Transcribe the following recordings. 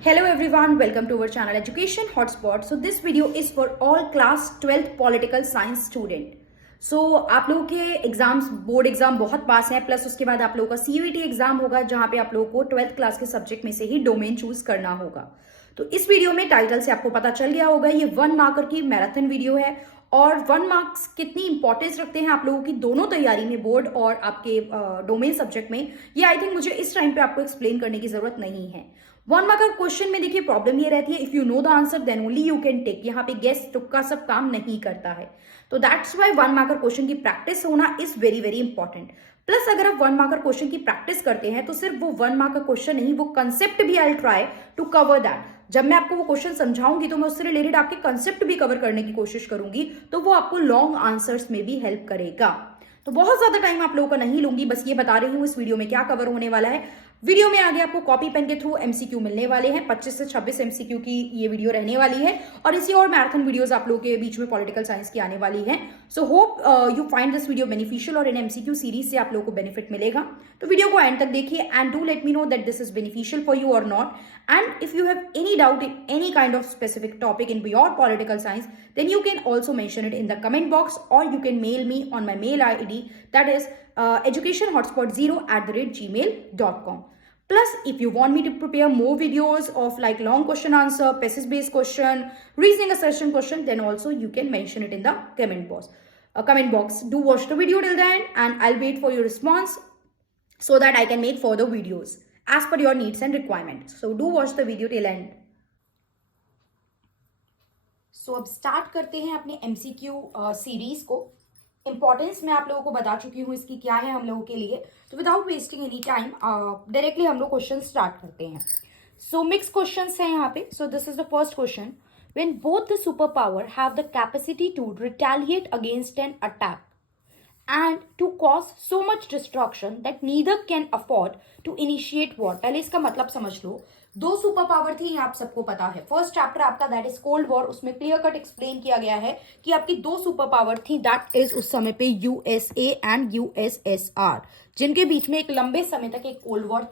Hello everyone, welcome to our channel Education Hotspot. So this video is for all class 12th political science student. So आप लोगों के exams board exam बहुत पास हैं, plus उसके बाद आप लोगों का CUET एग्जाम होगा जहां पे आप लोगों को 12th क्लास के सब्जेक्ट में से ही डोमेन चूज करना होगा। तो इस वीडियो में टाइटल से आपको पता चल गया होगा, ये 1 मार्कर की मैराथन वीडियो है और 1 मार्क्स कितनी इंपॉर्टेंस रखते हैं आप लोगों की दोनों तैयारी में, बोर्ड और आपके डोमेन सब्जेक्ट में, ये आई थिंक मुझे इस टाइम पे आपको एक्सप्लेन करने की जरूरत नहीं है। 1 मार्कर क्वेश्चन में देखिए प्रॉब्लम ये रहती है, if you know the answer then only you can take. यहाँ पे गेस तुक्का सब काम नहीं करता है, तो दैट्स वाई 1 मार्कर क्वेश्चन की प्रैक्टिस होना is very very important. Plus अगर आप 1 मार्कर क्वेश्चन की प्रैक्टिस करते हैं तो सिर्फ वो 1 मार्कर क्वेश्चन नहीं, वो कंसेप्ट भी I try to cover that. जब मैं आपको वो क्वेश्चन समझाऊंगी तो मैं उससे रिलेटेड आपके कंसेप्ट भी कवर करने की कोशिश करूंगी, तो वो आपको लॉन्ग आंसर्स में भी हेल्प करेगा। तो बहुत ज्यादा टाइम आप लोगों का नहीं लूंगी, बस ये बता रही हूँ इस वीडियो में क्या कवर होने वाला है। वीडियो में आगे आपको कॉपी पेन के थ्रू एमसीक्यू मिलने वाले हैं, 25 से 26 एमसीक्यू की ये वीडियो रहने वाली है और इसी और मैराथन वीडियोस आप लोगों के बीच में पॉलिटिकल साइंस की आने वाली है। So hope you find this video beneficial और इन एमसीक्यू सीरीज से आप लोगों को बेनिफिट मिलेगा। तो वीडियो को एंड तक देखिए and do let me know that this is beneficial for you और not. And if you have any doubt in any kind of specific topic in your political science, then you can also mention it in the comment box or you can mail me on my mail ID, that is educationhotspot0@gmail.com. Plus, if you want me to prepare more videos of like long question answer, passage based question, reasoning assertion question, then also you can mention it in the comment box. Do watch the video till the end and I'll wait for your response so that I can make further videos as per your needs and requirements. So do watch the video till end. सो अब start करते हैं अपने MCQ series को। Importance मैं आप लोगों को बता चुकी हूँ इसकी क्या है हम लोगों के लिए, तो without wasting any time directly हम लोग क्वेश्चन स्टार्ट करते हैं। सो मिक्स क्वेश्चंस हैं यहाँ पे। So this is the first question, when both the super power have the capacity to retaliate against an attack and to cause so much destruction that neither can afford to initiate war। पहले इसका मतलब समझ लो। दो super power थी, आप सबको पता है, फर्स्ट चैप्टर आपका दैट इज कोल्ड वॉर, उसमें क्लियर कट एक्सप्लेन किया गया है कि आपकी दो सुपर पावर थी, दैट इज उस समय पे यूएसए एंड यूएसएसआर, जिनके बीच में एक लंबे समय तक एक कोल्ड वॉर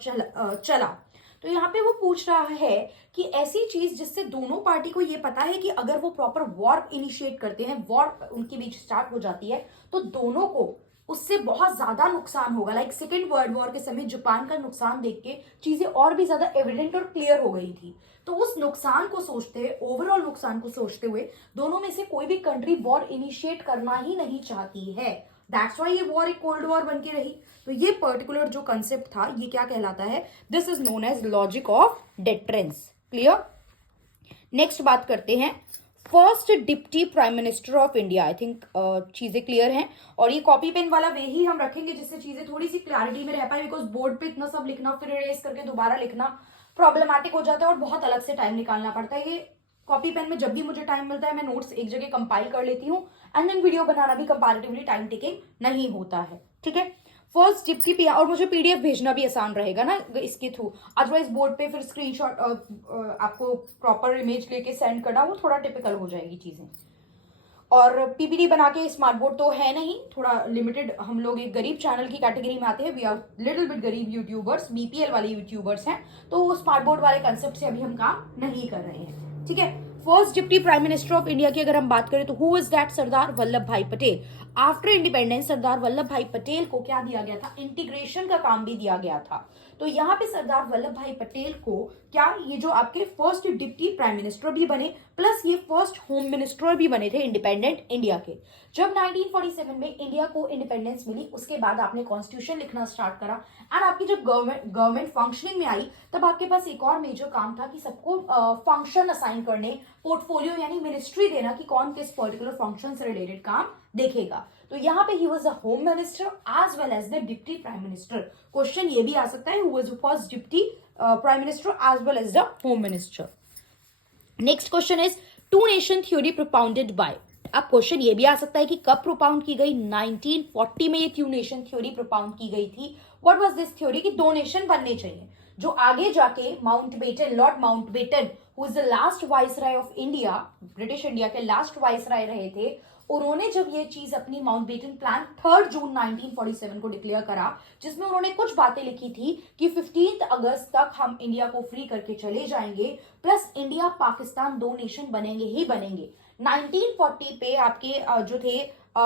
चला। तो यहाँ पे वो पूछ रहा है कि ऐसी चीज जिससे दोनों पार्टी को ये पता है कि अगर वो प्रॉपर वॉर इनिशिएट करते हैं, वॉर उनके बीच स्टार्ट हो जाती है, तो दोनों को उससे बहुत ज्यादा नुकसान होगा। लाइक सेकेंड वर्ल्ड वॉर के समय जापान का नुकसान देख के चीजें और भी ज्यादा एविडेंट और क्लियर हो गई थी। तो उस नुकसान को सोचते हुए, ओवरऑल नुकसान को सोचते हुए, दोनों में से कोई भी कंट्री वॉर इनिशिएट करना ही नहीं चाहती है। दैट्स वाई ये वॉर एक कोल्ड वॉर बन के रही। तो ये पर्टिकुलर जो कंसेप्ट था, ये क्या कहलाता है? This is known as logic of deterrence. Clear? Next बात करते हैं first deputy prime minister of India. I think चीजें क्लियर हैं और ये कॉपी पेन वाला वे ही हम रखेंगे जिससे चीजें थोड़ी सी क्लैरिटी में रह पाए, बिकॉज बोर्ड पे इतना सब लिखना फिर इरेज करके दोबारा लिखना प्रॉब्लमैटिक हो जाता है और बहुत अलग से टाइम निकालना पड़ता है। ये कॉपी पेन में जब भी मुझे टाइम मिलता है मैं नोट्स एक जगह कंपाइल कर लेती हूँ एंड देन वीडियो बनाना भी कंपैरेटिवली टाइम टेकिंग नहीं होता है। ठीक है, फर्स्ट डिप्टी पी, और मुझे पीडीएफ भेजना भी आसान रहेगा ना इसके थ्रू, अदरवाइज बोर्ड पे फिर स्क्रीनशॉट आपको प्रॉपर इमेज लेके सेंड करना, वो थोड़ा टिपिकल हो जाएगी चीजें। और पीपीटी बना के स्मार्ट बोर्ड तो है नहीं, थोड़ा लिमिटेड, हम लोग एक गरीब चैनल की कैटेगरी में आते हैं, वी आर लिटिल बिट गरीब यूट्यूबर्स, बीपीएल वाले यूट्यूबर्स हैं, तो वो स्मार्ट बोर्ड वाले कंसेप्ट से अभी हम काम नहीं कर रहे हैं। ठीक है, first deputy prime minister of India की अगर हम बात करें तो who is that? Sardar Vallabh भाई पटेल। आफ्टर इंडिपेंडेंस सरदार वल्लभ भाई पटेल को क्या दिया गया था? इंटीग्रेशन का काम भी दिया गया था। तो यहाँ पे सरदार वल्लभ भाई पटेल को क्या, ये जो आपके फर्स्ट डिप्टी प्राइम मिनिस्टर भी बने, प्लस ये फर्स्ट होम मिनिस्टर भी बने थे इंडिपेंडेंट इंडिया के। जब 1947 में इंडिया को इंडिपेंडेंस मिली, उसके बाद आपने कॉन्स्टिट्यूशन लिखना स्टार्ट करा एंड आपकी जब गवर्नमेंट फंक्शनिंग में आई, तब आपके पास एक और मेजर काम था कि सबको फंक्शन असाइन करने, पोर्टफोलियो यानी मिनिस्ट्री देना कि कौन किस पर्टिकुलर फंक्शन से रिलेटेड काम देखेगा। तो यहाँ पे ही was the home minister as well as the deputy prime minister. Question ये भी आ सकता है, who was the first deputy prime minister as well as the home minister. Next question is two nation theory propounded by. अब question ये भी आ सकता है कि कब प्रोपाउंड की गई? 1940 में ये टू नेशन थ्योरी प्रोपाउंड की गई थी। What was this theory? कि दो नेशन बनने चाहिए, जो आगे जाके Mountbatten, Lord Mountbatten, who is the last viceroy of India, British India के लास्ट वाइसराय रहे थे, उन्होंने जब ये चीज अपनी माउंटबेटन प्लान 3 जून 1947 को डिक्लेयर करा, जिसमें उन्होंने कुछ बातें लिखी थी कि 15 अगस्त तक हम इंडिया को फ्री करके चले जाएंगे, प्लस इंडिया पाकिस्तान 2 नेशन बनेंगे ही बनेंगे। 1940 पे आपके जो थे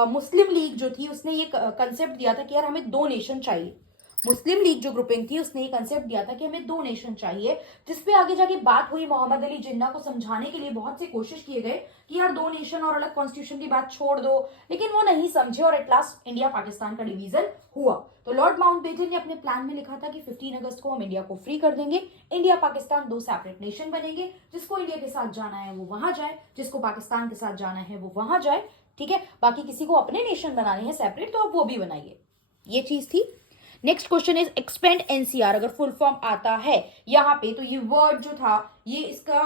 मुस्लिम लीग जो थी उसने ये कंसेप्ट दिया था कि यार हमें 2 नेशन चाहिए। मुस्लिम लीग जो ग्रुपिंग थी उसने ये कंसेप्ट दिया था कि हमें 2 नेशन चाहिए, जिसपे आगे जाके बात हुई। मोहम्मद अली जिन्ना को समझाने के लिए बहुत से कोशिश किए गए कि यार 2 नेशन और अलग कॉन्स्टिट्यूशन की बात छोड़ दो, लेकिन वो नहीं समझे और एट लास्ट इंडिया पाकिस्तान का डिवीजन हुआ। तो लॉर्ड माउंटबेटन ने अपने प्लान में लिखा था कि 15 अगस्त को हम इंडिया को फ्री कर देंगे, इंडिया पाकिस्तान 2 सेपरेट नेशन बनेंगे, जिसको इंडिया के साथ जाना है वो वहां जाए, जिसको पाकिस्तान के साथ जाना है वो वहां जाए, ठीक है। बाकी किसी को अपने नेशन बनाने हैं सेपरेट तो अब वो भी बनाइए, ये चीज थी। Next question is expand NCR, अगर फुल फॉर्म आता है यहाँ पे तो ये वर्ड जो था ये इसका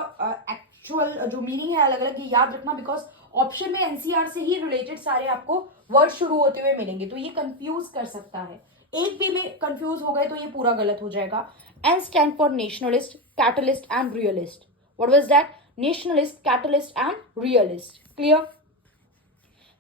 एक्चुअल जो मीनिंग है अलग अलग, ये याद रखना, बिकॉज ऑप्शन में एनसीआर से ही रिलेटेड सारे आपको वर्ड शुरू होते हुए मिलेंगे, तो ये कंफ्यूज कर सकता है। एक भी में कंफ्यूज हो गए तो ये पूरा गलत हो जाएगा। N stand for nationalist, catalyst and realist. What was that? Nationalist, catalyst and realist. Clear?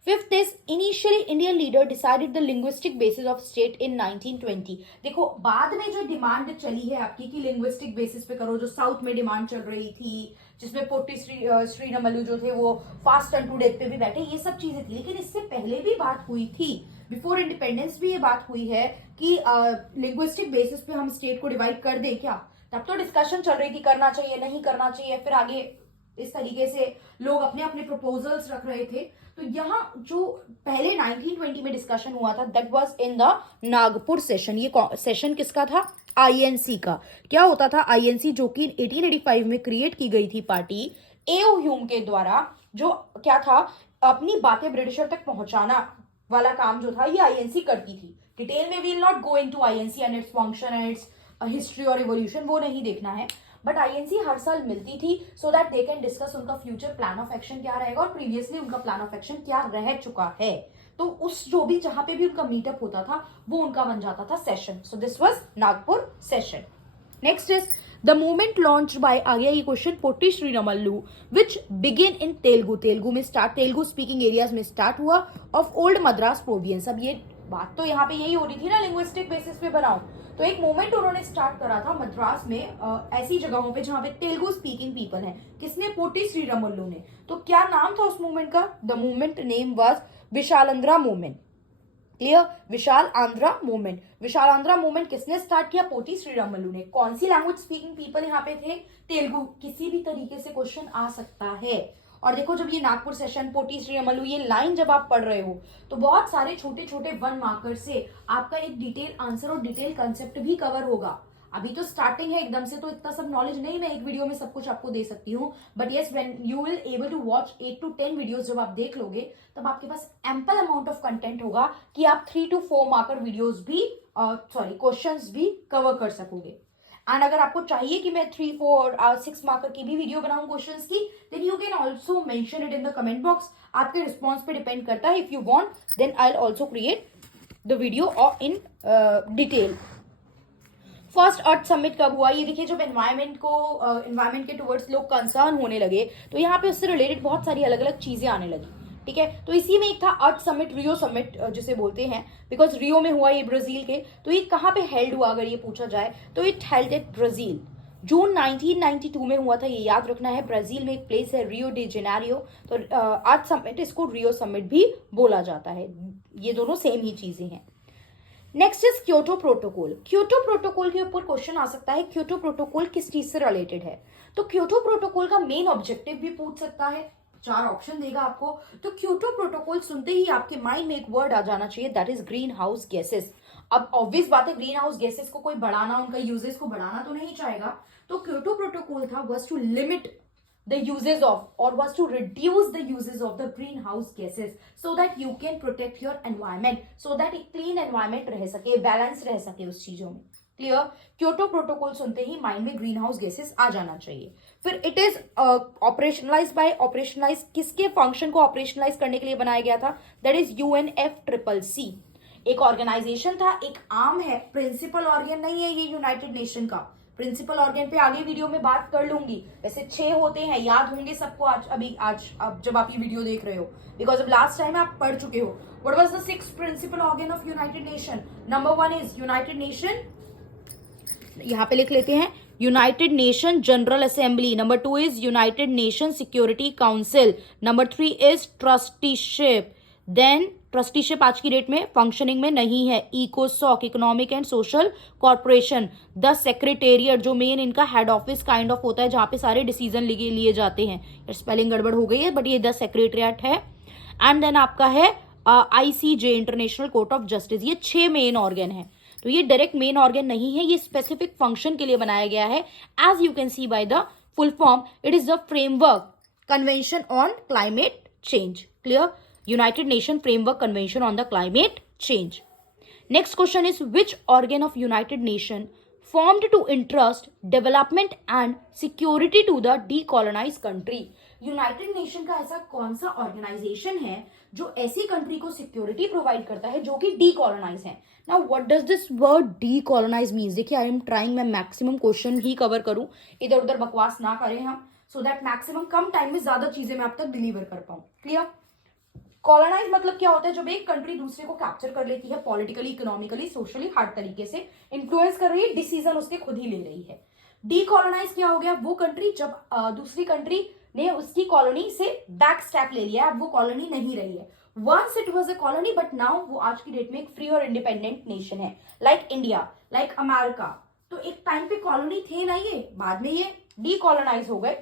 Fifth is initially Indian leader decided the linguistic basis of state in 1920। देखो बाद में जो डिमांड चली है आपकी कि लिंग्विस्टिक बेसिस पे करो, जो साउथ में डिमांड चल रही थी, जिसमें पोटी श्रीरामलू जो थे वो फास्ट एंड टू डेथ पे भी बैठे, ये सब चीजें थी। लेकिन इससे पहले भी बात हुई थी, बिफोर इंडिपेंडेंस भी ये बात हुई है कि लिंग्विस्टिक बेसिस पे हम स्टेट को डिवाइड कर दें क्या। तब तो डिस्कशन चल रही थी करना चाहिए नहीं करना चाहिए, फिर आगे इस तरीके से लोग अपने अपने प्रपोजल्स रख रहे थे। तो यहाँ जो पहले 1920 में डिस्कशन हुआ था that was in the Nagpur session. ये सेशन किसका था? आईएनसी का। क्या होता था आईएनसी, जो कि 1885 में क्रिएट की गई थी पार्टी एओ ह्यूम के द्वारा, जो क्या था अपनी बातें ब्रिटिशर तक पहुंचाना वाला काम जो था ये आईएनसी करती थी। डिटेल में we will not go into INC and its function and its history और इवोल्यूशन, वो नहीं देखना है। बट आईएनसी हर साल मिलती थी so that they can discuss उनका फ्यूचर प्लान ऑफ एक्शन क्या रहेगा और प्रीवियसली उनका प्लान ऑफ एक्शन क्या रह चुका है। तो उस जो भी जहां पे भी उनका मीटअप होता था वो उनका बन जाता था session. So this was Nagpur session. Next is the movement launch by, आ गया ये question, Potti Sriramulu, which begin in Telugu, Telugu में स्टार्ट, तेलुगु स्पीकिंग एरियाज में स्टार्ट हुआ, ऑफ ओल्ड मद्रास प्रोविंस। अब ये बात तो यहाँ पे यही हो रही थी ना, लिंग्विस्टिक बेसिस पे बनाओ, तो एक मूवमेंट उन्होंने स्टार्ट करा था मद्रास में ऐसी जगहों पे जहां पे तेलुगु स्पीकिंग पीपल हैं। किसने? पोटी श्रीरामल्लू ने। तो क्या नाम था उस मूवमेंट का? The movement name was Vishalandhra movement. Clear? Vishal Andhra movement. Vishal Andhra movement किसने स्टार्ट किया? पोटी श्रीरामल्लू ने। कौन सी लैंग्वेज स्पीकिंग पीपल यहाँ पे थे? तेलुगु। किसी भी तरीके से क्वेश्चन आ सकता है। और देखो जब ये नागपुर सेशन, पोटी श्रीरामल्लू, ये लाइन जब आप पढ़ रहे हो तो बहुत सारे छोटे छोटे 1 मार्कर से आपका एक डिटेल आंसर और डिटेल कंसेप्ट भी कवर होगा। अभी तो स्टार्टिंग है एकदम से तो इतना सब नॉलेज नहीं मैं एक वीडियो में सब कुछ आपको दे सकती हूँ, but yes when you will able to watch 8 to 10 videos जब आप देख लोगे तब आपके पास एम्पल अमाउंट ऑफ कंटेंट होगा कि आप 3 to 4 मार्कर वीडियोस भी क्वेश्चंस भी कवर कर सकोगे। एंड अगर आपको चाहिए कि मैं 3, 4 और 6 मार्कर की भी वीडियो बनाऊं क्वेश्चंस की, then you can also mention it in the comment box. आपके रिस्पॉन्स पे डिपेंड करता है। If you want then I will also create the video और in detail. First earth summit कब हुआ? ये देखिए जब एनवायरमेंट के टुवर्ड्स लोग कंसर्न होने लगे तो यहाँ पे उससे रिलेटेड बहुत सारी अलग अलग चीजें आने लगी, ठीक है। तो इसी में एक था अर्थ समिट, रियो समिट जिसे बोलते हैं, बिकॉज रियो में हुआ ये ब्राजील के। तो ये कहाँ पे हेल्ड हुआ अगर ये पूछा जाए तो इट हेल्ड एट ब्राजील। जून 1992 में हुआ था, ये याद रखना है। ब्राजील में एक प्लेस है रियो डी जेनेरियो, तो अर्थ समिट इसको रियो समिट भी बोला जाता है। ये दोनों सेम ही चीजें हैं। Next is Kyoto protocol. Kyoto protocol के ऊपर क्वेश्चन आ सकता है, क्योटो प्रोटोकॉल किस चीज से रिलेटेड है? तो क्योटो प्रोटोकॉल का मेन ऑब्जेक्टिव भी पूछ सकता है, 4 ऑप्शन देगा आपको। तो क्योटो प्रोटोकॉल सुनते ही आपके माइंड में एक वर्ड आ जाना चाहिए, that is green house gases. अब ऑब्वियस बात है ग्रीन हाउस गैसेस को कोई बढ़ाना, उनका यूजेस को बढ़ाना तो नहीं चाहेगा। तो क्योटो प्रोटोकॉल था was to limit the uses of or was to reduce the uses of the greenhouse gases so that you can protect your environment, so that एक clean environment रह सके, बैलेंस रह सके उस चीजों में। क्लियर? क्योटो प्रोटोकॉल सुनते ही माइंड में ग्रीन हाउस गैसेस आ जाना चाहिए। फिर it is operationalize by, operationalize किसके फंक्शन को ऑपरेशनलाइज करने के लिए बनाया गया था? That is UNFCCC। एक ऑर्गेनाइजेशन था, एक आर्म है, प्रिंसिपल ऑर्गन नहीं है ये यूनाइटेड नेशन का। प्रिंसिपल ऑर्गन पे आगे वीडियो में बात कर लूंगी। वैसे 6 होते हैं, याद होंगे सबको आज अब जब आप ये वीडियो देख रहे हो, बिकॉज अब लास्ट टाइम आप पढ़ चुके हो। What was the 6th principal organ of United Nation? Number 1 is United Nation, यहां पे लिख लेते हैं, United Nation General Assembly. Number 2 is United Nation Security Council. Number 3 is trusteeship. Then trusteeship आज की डेट में फंक्शनिंग में नहीं है। इकोसॉक, Economic and Social Corporation. The secretariat, जो मेन इनका हेड ऑफिस काइंड ऑफ होता है, जहां पे सारे डिसीजन लिए जाते हैं। स्पेलिंग गड़बड़ हो गई है, बट ये द सेक्रेटेरिएट है। एंड देन आपका है ICJ, international court of justice. ये 6 मेन ऑर्गन है। तो ये डायरेक्ट मेन ऑर्गन नहीं है, ये स्पेसिफिक फंक्शन के लिए बनाया गया है। As you can see by the full form, it is the framework convention on climate change. Clear? United nation framework convention on the climate change. Next question is which organ of United nation formed to entrust development and security to the decolonized country? United nation का ऐसा कौन सा organisation है जो ऐसी country को security provide करता है जो कि डीकॉलोनाइज है? Now what does this word decolonize means? देखिए, आई एम ट्राइंग, मैं मैक्सिमम क्वेश्चन ही कवर करूं, इधर उधर बकवास ना करें हम, सो दैट मैक्सिमम कम टाइम में ज्यादा चीजें मैं आप तक डिलीवर कर पाऊं। क्लियर? कॉलोनाइज मतलब क्या होता है? जब एक कंट्री दूसरे को कैप्चर कर लेती है, पॉलिटिकली, इकोनॉमिकली, सोशली, हर तरीके से इन्फ्लुएंस कर रही है, डिसीजन उसके खुद ही ले रही है। डीकॉलोनाइज क्या हो गया? वो कंट्री जब दूसरी कंट्री ने उसकी कॉलोनी से बैक स्टेप ले लिया, अब वो कॉलोनी नहीं रही है। Once it was a colony, but now वो आज की डेट में एक फ्री और इंडिपेंडेंट नेशन है, लाइक इंडिया, लाइक अमेरिका। तो एक टाइम पे कॉलोनी थे ना ये, बाद में ये डीकॉलोनाइज हो गए।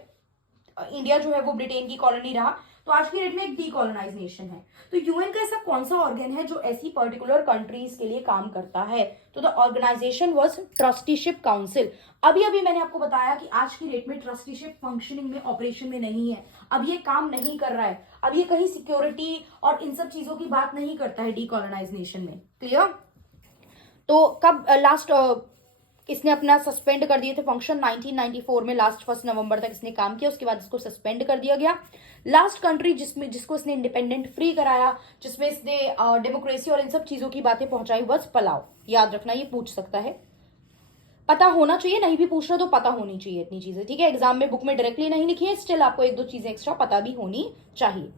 इंडिया जो है वो ब्रिटेन की कॉलोनी रहा, तो आज की डेट में एक डीकॉलोनाइज नेशन है। तो यूएन का ऐसा कौन सा ऑर्गन है जो ऐसी पर्टिकुलर कंट्रीज के लिए काम करता है? तो the organization was trusteeship council. अभी अभी मैंने आपको बताया कि आज की डेट में ट्रस्टीशिप फंक्शनिंग में, ऑपरेशन में नहीं है, अब ये काम नहीं कर रहा है, अब ये कहीं सिक्योरिटी और इन सब चीजों की बात नहीं करता है डीकॉलोनाइज नेशन में। क्लियर? तो कब लास्ट इसने अपना सस्पेंड कर दिए थे फंक्शन? 1994 में लास्ट 1 नवंबर तक इसने काम किया, उसके बाद इसको सस्पेंड कर दिया गया। लास्ट कंट्री जिसको इसने इंडिपेंडेंट फ्री कराया, जिसमें इसने डेमोक्रेसी और इन सब चीजों की बातें पहुंचाई, बस पलाव। याद रखना, ये पूछ सकता है, पता होना चाहिए, नहीं भी पूछ रहा तो पता होनी चाहिए इतनी चीजें। ठीक है? एग्जाम में बुक में डायरेक्टली नहीं लिखी है, स्टिल आपको 1-2 चीजें एक्स्ट्रा पता भी होनी चाहिए।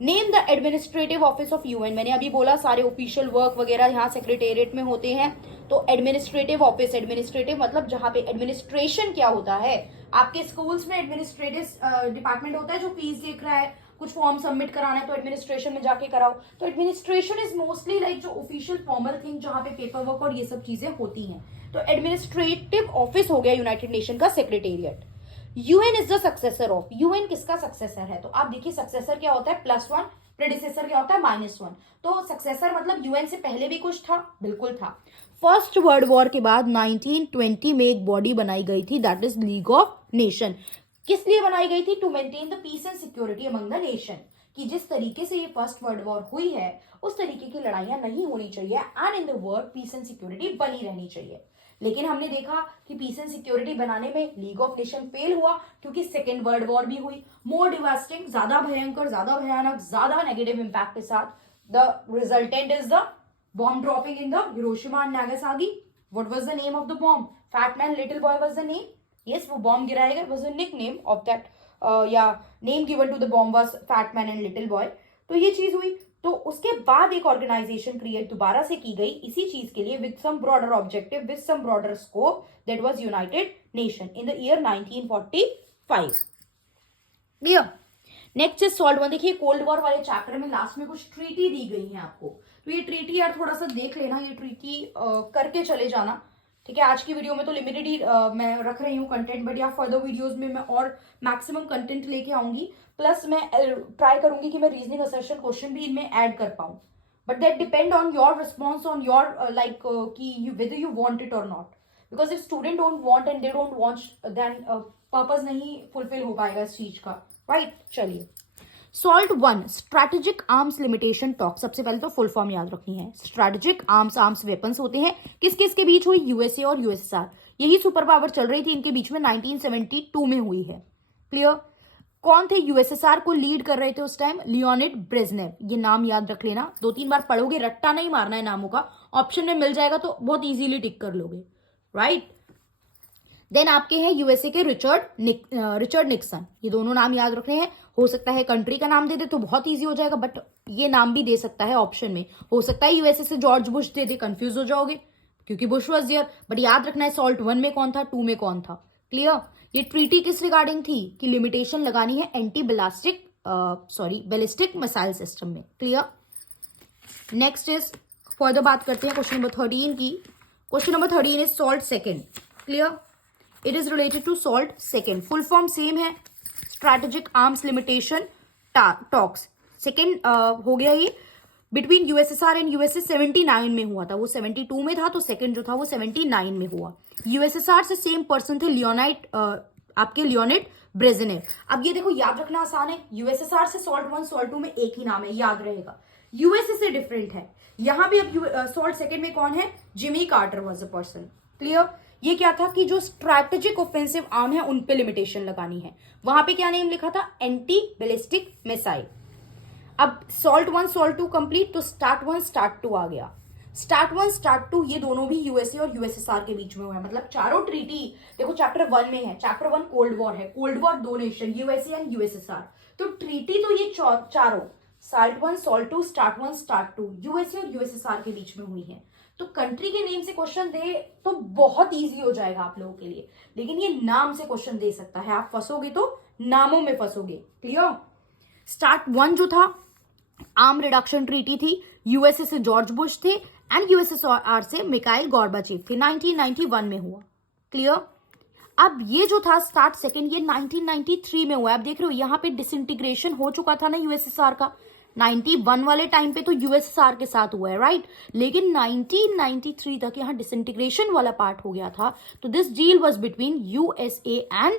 Name the administrative office of UN. मैंने अभी बोला सारे ऑफिशियल वर्क वगैरह यहाँ सेक्रेटेरिएट में होते हैं। तो एडमिनिस्ट्रेटिव ऑफिस, एडमिनिस्ट्रेटिव मतलब जहां पे एडमिनिस्ट्रेशन क्या होता है, आपके स्कूल्स में एडमिनिस्ट्रेटिव डिपार्टमेंट होता है जो फीस देख रहा है, कुछ फॉर्म सबमिट कराना है तो एडमिनिस्ट्रेशन में जाके कराओ। तो एडमिनिस्ट्रेशन इज मोस्टली लाइक जो ऑफिशियल फॉर्मल थिंग जहां पे पेपर वर्क और ये सब चीजें होती हैं। तो एडमिनिस्ट्रेटिव ऑफिस हो गया यूनाइटेड नेशन का secretariat. UN is the successor of. UN किसका सक्सेसर है? तो आप देखिए, सक्सेसर क्या होता है? +1, प्रेडिसेसर क्या होता है? -1। तो सक्सेसर मतलब यूएन से पहले भी कुछ था? बिल्कुल था। फर्स्ट वर्ल्ड वॉर के बाद 1920 में एक बॉडी बनाई गई थी, that is league of nation. किस लिए बनाई गई थी? To maintain the peace and security among the nation. कि जिस तरीके से ये फर्स्ट वर्ल्ड वॉर हुई है, उस तरीके की लड़ाइयां नहीं होनी चाहिए, and in the world peace and security बनी रहनी चाहिए। लेकिन हमने देखा कि पीस एंड सिक्योरिटी बनाने में लीग ऑफ नेशन फेल हुआ, क्योंकि सेकेंड वर्ल्ड वॉर भी हुई, मोर डिवास्टिंग, ज्यादा भयंकर, ज्यादा भयानक, ज्यादा नेगेटिव इंपैक्ट के साथ। The resultant is the bomb dropping in the Hiroshima and Nagasaki. What was the name of the bomb? Fat Man Little Boy was the name. Yes, वो bomb गिराया गया, was the nickname of that, name given to the bomb was Fat Man and Little Boy. तो ये चीज हुई। तो उसके बाद एक ऑर्गेनाइजेशन क्रिएट दोबारा से की गई इसी चीज के लिए, with some broader objective, with some broader scope, that was united nation in the year 1945। Clear? Next is salt 1। देखिए, कोल्ड वॉर वाले चैप्टर में लास्ट में कुछ ट्रीटी दी गई है आपको, तो ये ट्रीटी यार थोड़ा सा देख लेना, ये ट्रीटी करके चले जाना। ठीक है? आज की वीडियो में तो लिमिटेड ही मैं रख रही हूँ कंटेंट, बट या फर्दर वीडियोस में मैं और मैक्सिमम कंटेंट लेके आऊंगी। प्लस मैं ट्राई करूंगी कि मैं रीजनिंग असर्शन क्वेश्चन भी इनमें ऐड कर पाऊं, but that depend on your response, on your like कि you whether you want it और not. Because if student don't want and they don't want, then purpose नहीं फुलफिल हो पाएगा इस चीज का। राइट? चलिए, SALT 1, strategic arms limitation talk. सबसे पहले तो फुल फॉर्म याद रखनी है। स्ट्रैटेजिक आर्म्स वेपन्स होते हैं, किस किस के बीच हुई? यूएसए और यूएसएसआर। यही सुपर पावर चल रही थी इनके बीच में, 1972 में हुई है। क्लियर? कौन थे यूएसएसआर को लीड कर रहे थे उस टाइम? Leonid Brezhnev. ये नाम याद रख लेना, 2-3 बार पढ़ोगे, रट्टा नहीं मारना है नामों का, ऑप्शन में मिल जाएगा तो बहुत इजीली टिक कर लोगे। राइट? देन आपके हैं यूएसए के रिचर्ड निक्सन, ये दोनों नाम याद रखने हैं। हो सकता है कंट्री का नाम दे दे तो बहुत इजी हो जाएगा, बट ये नाम भी दे सकता है ऑप्शन में। हो सकता है यूएसए से जॉर्ज बुश दे दे, कंफ्यूज हो जाओगे क्योंकि बुश वॉज देयर, बट याद रखना है सॉल्ट 1 में कौन था, 2 में कौन था। क्लियर। ये ट्रीटी किस रिगार्डिंग थी कि लिमिटेशन लगानी है एंटी बैलिस्टिक मिसाइल सिस्टम में। क्लियर। नेक्स्ट इज फर्दर बात करते हैं क्वेश्चन नंबर 13 की। Question number 13 is SALT second. Clear. It is related to SALT second. Full form same है, strategic arms limitation talks. Second हो गया ये बिटवीन यूएसएसआर एंड यूएसए 79 में हुआ था, वो 72 में था, तो सेकेंड जो था वो 79 में हुआ। यूएसएसआर से सेम पर्सन थे आपके लियोनिड ब्रेजनेव। अब ये देखो याद रखना आसान है, यूएसएसआर से सॉल्ट 1 सॉल्ट 2 में एक ही नाम है, याद रहेगा। यूएसए से डिफरेंट है यहां भी। अब सॉल्ट सेकेंड में कौन है, Jimmy Carter was a person. Clear. ये क्या था कि जो स्ट्रैटेजिक ऑफेंसिव आर्म है उन पे लिमिटेशन लगानी है। वहां पे क्या नेम लिखा था, एंटी बैलिस्टिक मिसाइल। अब सॉल्ट 1 सॉल्ट 2 कंप्लीट, तो स्टार्ट 1 स्टार्ट 2 आ गया। स्टार्ट 1 स्टार्ट 2 ये दोनों भी यूएसए और यूएसएसआर के बीच में हुआ है, मतलब चारों ट्रीटी देखो चैप्टर 1 में है। चैप्टर 1 कोल्ड वॉर है, कोल्ड वॉर दो नेशन यूएसए एंड यूएसएसआर, तो ट्रीटी तो ये चारों salt 1 salt 2 start 1 start 2 USA और यूएसएसआर के बीच में हुई है। तो कंट्री के नेम से क्वेश्चन दे तो बहुत इजी हो जाएगा आप लोगों के लिए, लेकिन ये नाम से क्वेश्चन दे सकता है, आप फंसोगे तो नामों में फंसोगे। क्लियर। स्टार्ट 1 जो था आर्म रिडक्शन ट्रीटी थी, यूएसए से जॉर्ज बुश थे एंड यूएसएसआर से मिकाइल गॉर्बाचेव थे, 1991 में हुआ। क्लियर। अब ये जो था स्टार्ट सेकेंड ये 1993 में हुआ है। अब देख रहे हो यहाँ पे डिसइंटीग्रेशन हो चुका था ना यूएसएसआर का, 91 वाले टाइम पे तो यूएसएसआर के साथ हुआ है, राइट। लेकिन 1993 तक यहाँ डिसइंटीग्रेशन वाला पार्ट हो गया था, तो this deal was between USA and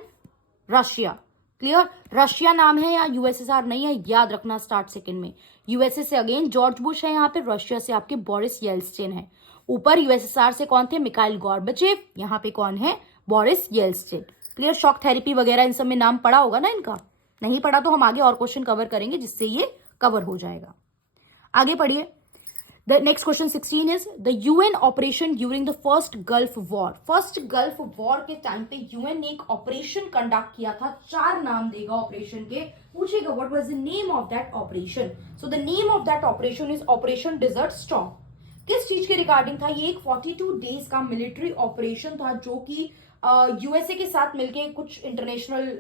Russia. Clear. Russia नाम है या यूएसएसआर नहीं है, याद रखना स्टार्ट सेकेंड में। यूएसए से अगेन जॉर्ज बुश है यहाँ पे, रशिया से आपके बोरिस येल्सिन है। ऊपर यूएसएसआर से कौन थे, मिकाइल गॉर्बाचेव, यहाँ पे कौन है, Boris Yeltsin. Clear. Shock therapy वगैरह इन सब में नाम पढ़ा होगा ना इनका, नहीं पढ़ा तो हम आगे और क्वेश्चन कवर करेंगे जिससे ये कवर हो जाएगा। आगे पढ़िए। The next question 16 is the UN operation during the first Gulf War. First Gulf War के टाइम पे UN ने एक ऑपरेशन कंडक्ट किया था, 4 नाम देगा ऑपरेशन के, पूछेगा what was the name of that operation. So the name of that operation is Operation Desert Storm. किस चीज के रिगार्डिंग था, ये एक 42 डेज का मिलिट्री ऑपरेशन था जो कि यूएसए के साथ मिलके कुछ इंटरनेशनल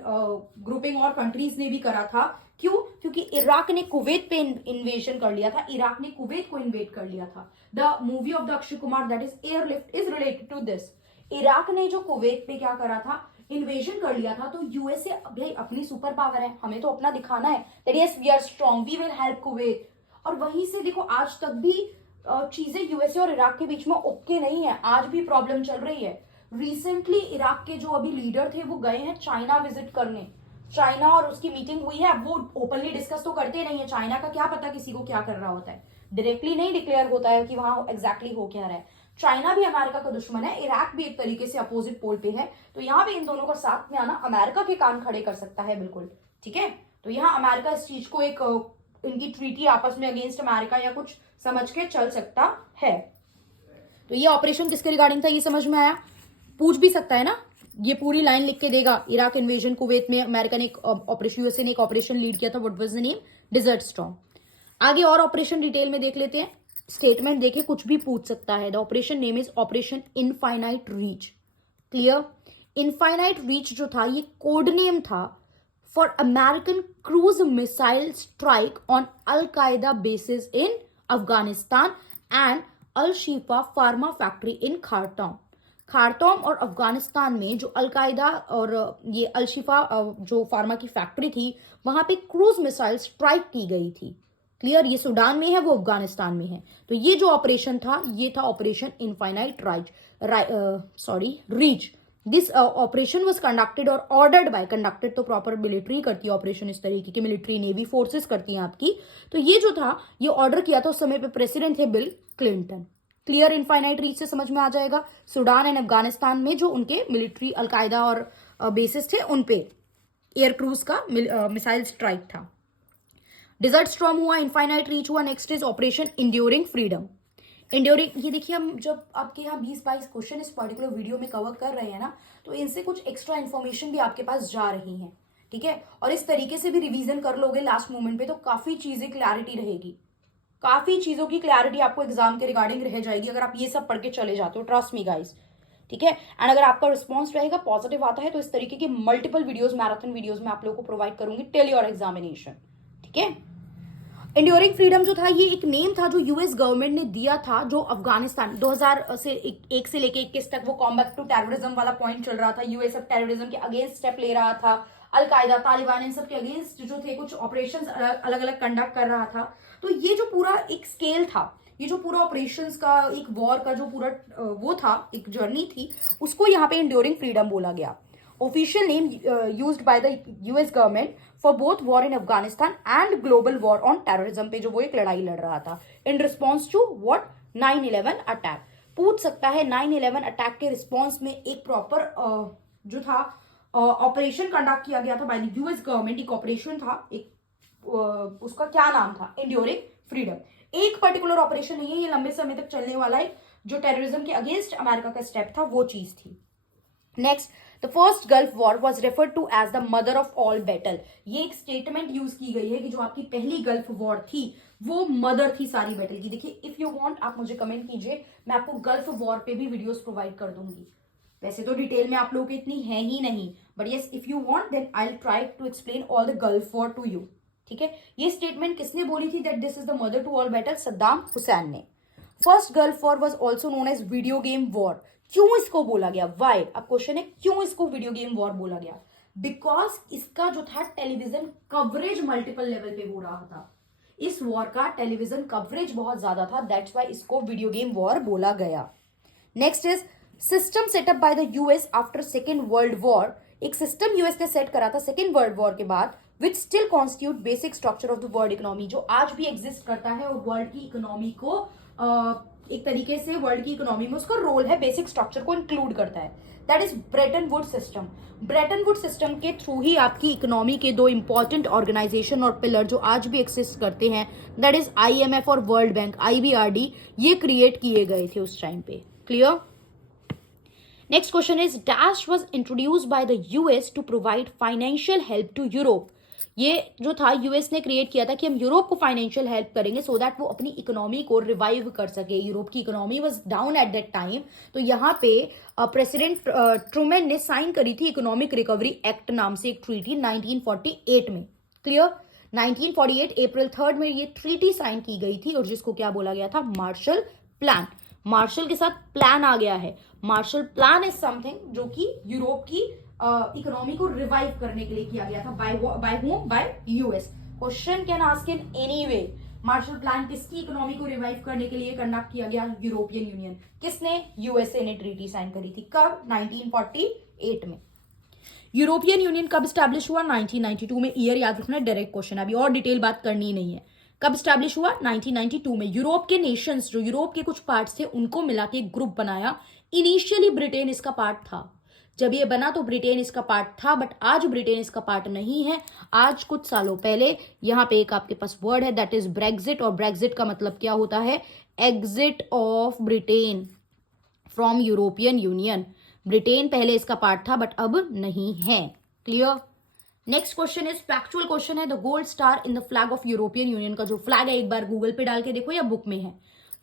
ग्रुपिंग और कंट्रीज ने भी करा था। क्यों, क्योंकि इराक ने कुवैत पे इन्वेजन कर लिया था, इराक ने कुवैत को इन्वेड कर लिया था। The movie of the Akshay Kumar that is airlift is related to this. Iraq ने जो कुवैत पे क्या करा था, इन्वेजन कर लिया था, तो यूएसए भाई अपनी सुपर पावर है, हमें तो अपना दिखाना है that yes we are strong, we will help Kuwait. और वहीं से देखो आज तक भी चीजें यूएसए और इराक के बीच में ओके नहीं है, आज भी प्रॉब्लम चल रही है। रिसेंटली इराक के जो अभी लीडर थे वो गए हैं चाइना विजिट करने, चाइना और उसकी मीटिंग हुई है। अब वो ओपनली डिस्कस तो करते नहीं है, चाइना का क्या पता किसी को क्या कर रहा होता है, डायरेक्टली नहीं डिक्लेयर होता है कि वहां एग्जैक्टली हो क्या रहा है। चाइना भी अमेरिका का दुश्मन है, इराक भी एक तरीके से अपोजिट पोल पे है, तो यहाँ पे इन दोनों का साथ में आना अमेरिका के कान खड़े कर सकता है, बिल्कुल ठीक है। तो यहाँ अमेरिका इस चीज को एक इनकी ट्रीटी आपस में अगेंस्ट अमेरिका या कुछ समझ के चल सकता है। तो ये ऑपरेशन किसके रिगार्डिंग था ये समझ में आया, पूछ भी सकता है ना, ये पूरी लाइन लिख के देगा। इराक इन्वेजन कुवैत में अमेरिका ने एक ऑपरेशन, यूएसए ने एक ऑपरेशन लीड किया था, what was the name, desert storm. आगे और ऑपरेशन डिटेल में देख लेते हैं, स्टेटमेंट देखे कुछ भी पूछ सकता है। The operation name is Operation Infinite Reach. Clear. Infinite Reach जो था ये कोड नेम था for American cruise missile strike on al Qaeda bases in Afghanistan and Al Shifa pharma factory in Khartoum. Khartoum और अफगानिस्तान में जो अलकायदा और ये अलशिफा जो फार्मा की फैक्ट्री थी वहां पे क्रूज मिसाइल स्ट्राइक की गई थी। क्लियर। ये सूडान में है, वो अफगानिस्तान में है। तो ये जो ऑपरेशन था ये था operation Infinite reach. This operation was conducted और ऑर्डर्ड बाय, कंडक्टेड तो प्रॉपर मिलिट्री करती है ऑपरेशन, इस तरीके की मिलिट्री नेवी फोर्सेस करती हैं आपकी। तो ये जो था ये ऑर्डर किया था, उस समय पे प्रेसिडेंट थे bill Clinton. Clear. Infinite reach से समझ में आ जाएगा, सूडान एंड अफगानिस्तान में जो उनके मिलिट्री अलकायदा और बेसिस थे उन पे एयर क्रूज का मिसाइल स्ट्राइक था। डिजर्ट स्टॉर्म हुआ, इनफाइनाइट रीच हुआ। Next is operation enduring freedom. Enduring, ये देखिए हम जब आपके यहाँ 20-22 क्वेश्चन इस पर्टिकुलर वीडियो में कवर कर रहे हैं ना, तो इनसे कुछ एक्स्ट्रा इन्फॉर्मेशन भी आपके पास जा रही है, ठीक है। और इस तरीके से भी रिवीजन कर लोगे लास्ट मोमेंट पे तो काफी चीजें क्लैरिटी रहेगी, काफी चीजों की क्लैरिटी आपको एग्जाम के रिगार्डिंग रह जाएगी अगर आप ये सब पढ़ के चले जाते हो, ट्रस्ट मी गाइस, ठीक है। एंड अगर आपका रिस्पॉन्स रहेगा पॉजिटिव आता है तो इस तरीके की मल्टीपल वीडियोस, मैराथन वीडियोस में आप लोगों को प्रोवाइड करूंगी टिल योर एग्जामिनेशन, ठीक है। इंड्योरिंग फ्रीडम जो था ये एक नेम था जो यूएस गवर्नमेंट ने दिया था, जो अफगानिस्तान 2000 से एक से लेके 21 तक वो कॉम्बैट टू टेररिज्म वाला पॉइंट चल रहा था, यूएस अब टेररिज्म के अगेंस्ट स्टेप ले रहा था, अलकायदा, तालिबान, इन सब के अगेंस्ट जो थे कुछ ऑपरेशंस अलग अलग कंडक्ट कर रहा था। तो ये जो पूरा एक स्केल था, ये जो पूरा ऑपरेशंस का एक वॉर का जो पूरा वो था, एक जर्नी थी, उसको यहाँ पे इंड्योरिंग फ्रीडम बोला गया। Official name used by the US government for both war in Afghanistan and global war on terrorism पे जो वो एक लड़ाई लड़ रहा था in response to what 9/11 attack. पूछ सकता है 9/11 अटैक के रिस्पॉन्स में एक प्रॉपर जो था ऑपरेशन कंडक्ट किया गया था बाय द यूएस गवर्नमेंट, एक ऑपरेशन था, एक उसका क्या नाम था, इंड्योरिंग फ्रीडम। एक पर्टिकुलर ऑपरेशन नहीं है, ये लंबे समय तक चलने वाला है, जो टेररिज्म के अगेंस्ट अमेरिका का स्टेप था वो चीज थी। Next, the first gulf war was referred to as the mother of all battle. ये एक स्टेटमेंट यूज की गई है कि जो आपकी पहली गल्फ वॉर थी वो मदर थी सारी बैटल की। देखिए इफ यू वांट आप मुझे कमेंट कीजिए, मैं आपको गल्फ वॉर पे भी वीडियोस प्रोवाइड कर दूंगी। वैसे तो डिटेल में आप लोगों की इतनी है ही नहीं, but yes if you want then I will try to explain all the Gulf war to you, ठीक है। ये स्टेटमेंट किसने बोली थी that this is the mother to all battle? Saddam Hussein ने। First gulf war was also known as video game war. क्यों इसको बोला गया? वाई? अब क्वेश्चन है क्यों इसको वीडियो गेम वॉर बोला गया? बिकॉज इसका जो था टेलीविजन कवरेज मल्टीपल लेवल पे हो रहा था, इस वॉर का टेलीविजन कवरेज बहुत ज्यादा था, दैट्स वाई इसको वीडियो गेम वॉर बोला गया। Next is system setup bye the US after second world war. एक सिस्टम यूएस ने सेट करा था सेकेंड वर्ल्ड वॉर के बाद, which still constitute basic structure of the world economy, जो आज भी एग्जिस्ट करता है और वर्ल्ड की इकोनॉमी को एक तरीके से वर्ल्ड की इकोनॉमी में उसका रोल है, बेसिक स्ट्रक्चर को इंक्लूड करता है, that is Brayton would system. Brayton would system के थ्रू ही आपकी इकोनॉमी के दो इंपॉर्टेंट ऑर्गेनाइजेशन और पिलर जो आज भी एक्सिस्ट करते हैं, दैट इज आईएमएफ और वर्ल्ड बैंक, IBRD, ये क्रिएट किए गए थे उस टाइम पे। Clear? Next question is dash was introduced by the US to provide financial help to Europe. ये जो था यूएस ने क्रिएट किया था कि हम यूरोप को फाइनेंशियल हेल्प करेंगे सो दैट वो अपनी इकोनॉमी को रिवाइव कर सके। यूरोप की economy was down at that time, तो यहाँ पे प्रेसिडेंट ट्रूमैन ने साइन करी थी इकोनॉमिक रिकवरी एक्ट नाम से एक ट्रीटी 1948 में। क्लियर? 1948 अप्रैल 3 में ये ट्रीटी साइन की गई थी और जिसको क्या बोला गया था? Marshall plan. मार्शल के साथ प्लान आ गया है। मार्शल प्लान इज समथिंग जो कि यूरोप की इकोनॉमी को रिवाइव करने के लिए किया गया था। By whom? By US. Question can ask in any way, Marshall plan किसकी इकोनॉमी को रिवाइव करने के लिए कंडक्ट किया गया? European Union. किसने? यूएसए ने ट्रीटी साइन करी थी। कब? 1948 में। यूरोपियन यूनियन कब स्टैब्लिश हुआ? 1992 में। ईयर याद रखना, डायरेक्ट क्वेश्चन, अभी और डिटेल बात करनी नहीं है। कब स्टैब्लिश हुआ? 1992 में। यूरोप के नेशंस, जो यूरोप के कुछ पार्ट्स थे, उनको मिला के एक ग्रुप बनाया। इनिशियली ब्रिटेन इसका पार्ट था, जब ये बना तो ब्रिटेन इसका पार्ट था, बट आज ब्रिटेन इसका पार्ट नहीं है। आज कुछ सालों पहले यहाँ पे एक आपके पास वर्ड है दैट इज ब्रेक्जिट, और ब्रेक्जिट का मतलब क्या होता है? Exit of Britain from European Union. Britain पहले इसका पार्ट था बट अब नहीं है। Clear? Next question is factual question है, the gold star in the flag of European Union का जो फ्लैग है, एक बार गूगल पे डाल के देखो या बुक में है,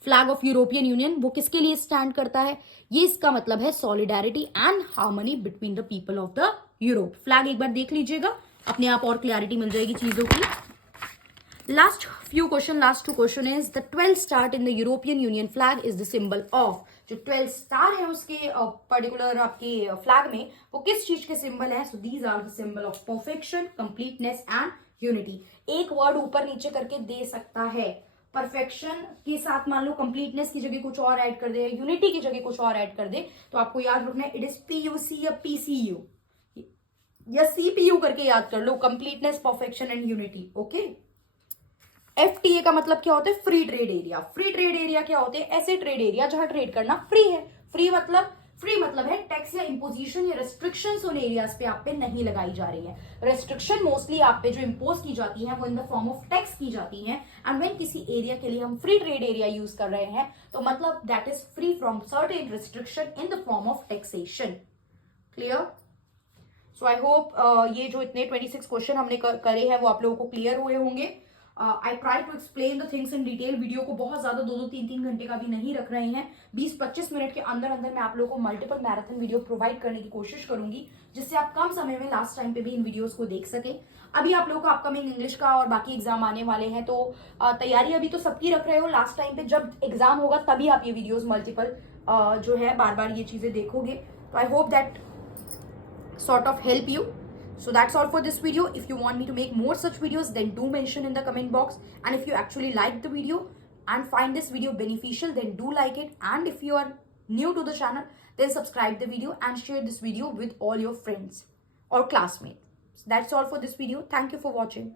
फ्लैग ऑफ यूरोपियन यूनियन, वो किसके लिए स्टैंड करता है? ये इसका मतलब है solidarity and harmony between the people of the Europe. Flag एक बार देख लीजिएगा, अपने आप और क्लैरिटी मिल जाएगी चीजों की। Last two question is the 12 star in the European Union flag is the symbol of. जो 12 स्टार है उसके पर्टिकुलर आपके फ्लैग में, वो किस चीज के सिंबल है? So these are the symbol of perfection, completeness and unity. एक वर्ड ऊपर नीचे करके दे सकता है, परफेक्शन के साथ मान लो कंप्लीटनेस की जगह कुछ और ऐड कर दे, यूनिटी की जगह कुछ और ऐड कर दे, तो आपको याद रखना है इट इज PUC या PCU या CPU करके याद कर लो, completeness, perfection and unity. Okay. FTA का मतलब क्या होता है? Free trade area. Free trade area क्या होते हैं? ऐसे ट्रेड एरिया जहां ट्रेड करना फ्री है। फ्री मतलब फ्री मतलब है टैक्स या इम्पोजिशन या रेस्ट्रिक्शंस उन एरियाज पे आप पे नहीं लगाई जा रही है। रेस्ट्रिक्शन मोस्टली आप पे जो इम्पोज की जाती है वो in the form of tax की जाती है। एंड व्हेन किसी एरिया के लिए हम फ्री ट्रेड एरिया यूज कर रहे हैं तो मतलब that is free from certain restriction in the form of taxation. Clear? So I hope ये जो इतने 26 क्वेश्चन हमने करे हैं वो आप लोगों को क्लियर हुए होंगे। I try to explain the things in detail. Video को बहुत ज्यादा 2-3 घंटे का भी नहीं रख रहे हैं। 20-25 मिनट के अंदर अंदर मैं आप लोगों को मल्टीपल मैराथन वीडियो प्रोवाइड करने की कोशिश करूंगी, जिससे आप कम समय में लास्ट टाइम पे भी इन वीडियोस को देख सके। अभी आप लोगों को अपकमिंग इंग्लिश का और बाकी एग्जाम आने वाले हैं, तो तैयारी अभी तो सबकी रख रहे हो। लास्ट टाइम पे जब एग्जाम होगा तभी आप ये वीडियोज मल्टीपल जो है बार बार ये चीजें देखोगे। तो I hope that sort of help you. So that's all for this video. If you want me to make more such videos, then do mention in the comment box. And if you actually like the video and find this video beneficial, then do like it. And if you are new to the channel, then subscribe the video and share this video with all your friends or classmates. So that's all for this video. Thank you for watching.